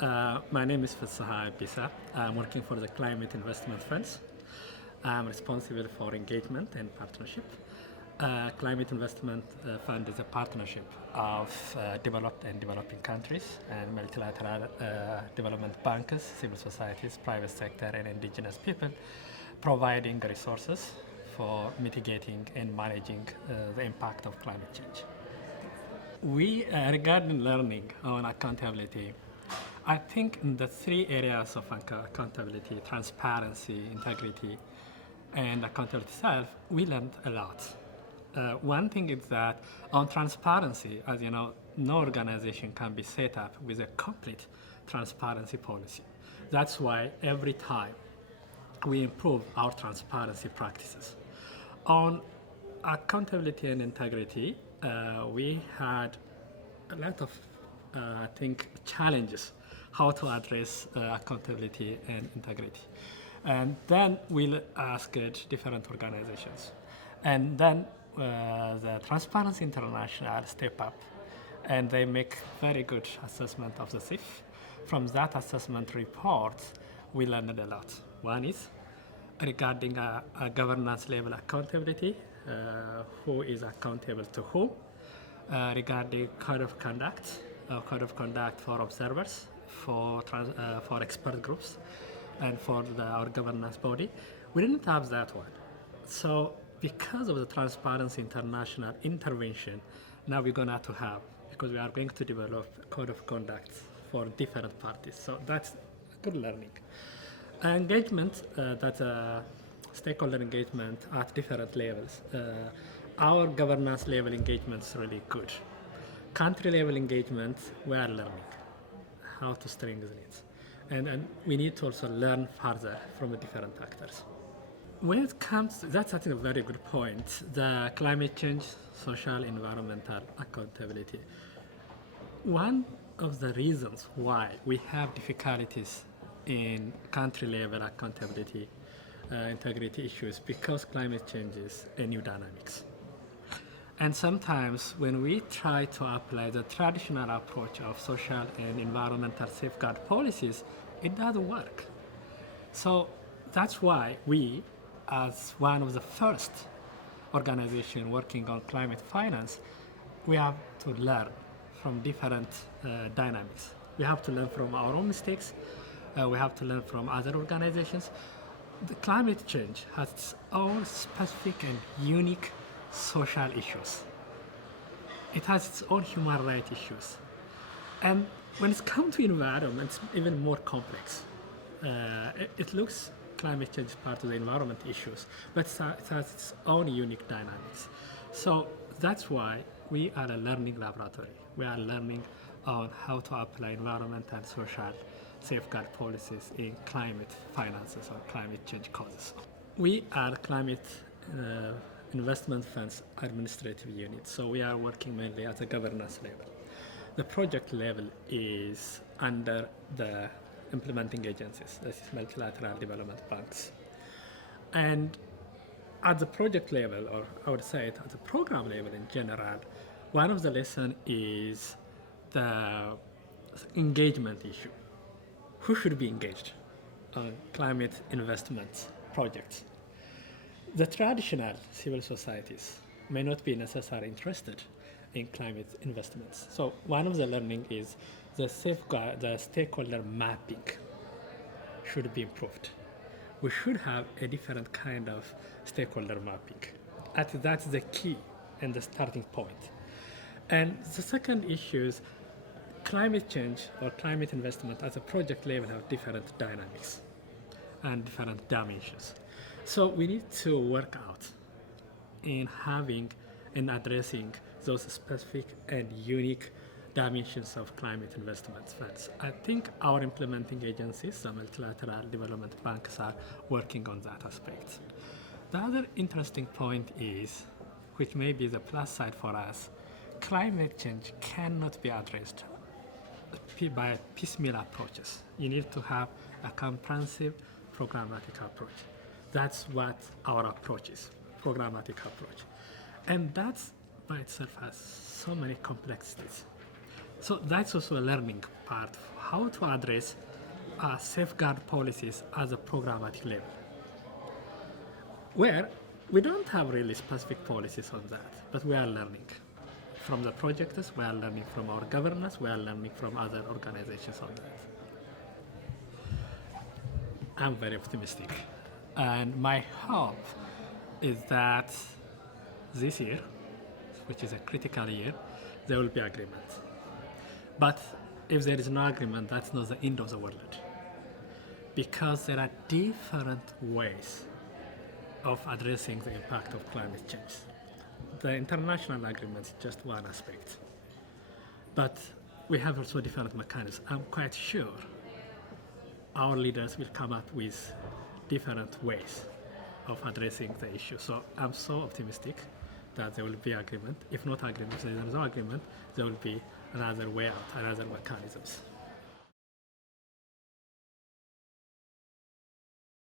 My name is Fisseha Abissa. I'm working for the Climate Investment Funds. I'm responsible for engagement and partnership. Climate Investment Fund is a partnership of developed and developing countries and multilateral development bankers, civil societies, private sector, and indigenous people, providing resources for mitigating and managing the impact of climate change. Regarding learning on accountability, I think in the three areas of accountability, transparency, integrity, and accountability itself, we learned a lot. One thing is that on transparency, as you know, no organization can be set up with a complete transparency policy. That's why every time we improve our transparency practices. On accountability and integrity, we had a lot of, I think, challenges how to address accountability and integrity. And then we'll ask different organizations. And then the Transparency International step up and they make very good assessment of the SIF. From that assessment report, we learned a lot. One is regarding a governance level accountability, who is accountable to whom, regarding code of conduct for observers, for expert groups, and for our governance body. We didn't have that one. So because of the Transparency International intervention, now we're going to have, because we are going to develop code of conduct for different parties. So that's good learning. Engagement, that's stakeholder engagement at different levels. Our governance level engagement is really good. Country level engagement, we are learning how to strengthen it. And we need to also learn further from the different actors. When it comes to, that's I think a very good point, the climate change, social, environmental accountability. One of the reasons why we have difficulties in country level accountability, integrity issues, because climate change is a new dynamics. And sometimes when we try to apply the traditional approach of social and environmental safeguard policies, it doesn't work. So that's why we, as one of the first organizations working on climate finance, we have to learn from different dynamics. We have to learn from our own mistakes. We have to learn from other organizations. The climate change has its own specific and unique social issues. It has its own human rights issues. And when it comes to environment, it's even more complex. It looks climate change is part of the environment issues, but it has its own unique dynamics. So that's why we are a learning laboratory. We are learning on how to apply environmental and social safeguard policies in climate finances or climate change causes. We are climate investment funds administrative unit, so we are working mainly at the governance level. The project level is under the implementing agencies, that is multilateral development banks. And at the project level, or I would say it at the program level in general, one of the lessons is the engagement issue. Who should be engaged on climate investment projects? The traditional civil societies may not be necessarily interested in climate investments. So one of the learning is the stakeholder mapping should be improved. We should have a different kind of stakeholder mapping. That's the key and the starting point. And the second issue is climate change or climate investment at a project level have different dynamics and different dimensions. So we need to work out in having and addressing those specific and unique dimensions of climate investment funds. I think our implementing agencies, the multilateral development banks, are working on that aspect. The other interesting point is, which may be the plus side for us, climate change cannot be addressed by piecemeal approaches. You need to have a comprehensive programmatic approach. That's what our approach is, programmatic approach. And that by itself has so many complexities. So that's also a learning part, how to address safeguard policies at the programmatic level, where we don't have really specific policies on that, but we are learning from the projects, we are learning from our governors, we are learning from other organizations on that. I'm very optimistic, and my hope is that this year, which is a critical year, there will be agreement. But if there is no agreement, that's not the end of the world, because there are different ways of addressing the impact of climate change. The international agreement is just one aspect, but we have also different mechanisms. I'm quite sure our leaders will come up with different ways of addressing the issue. So I'm so optimistic that there will be agreement. If not agreement, if there is no agreement, there will be another way out, another mechanisms.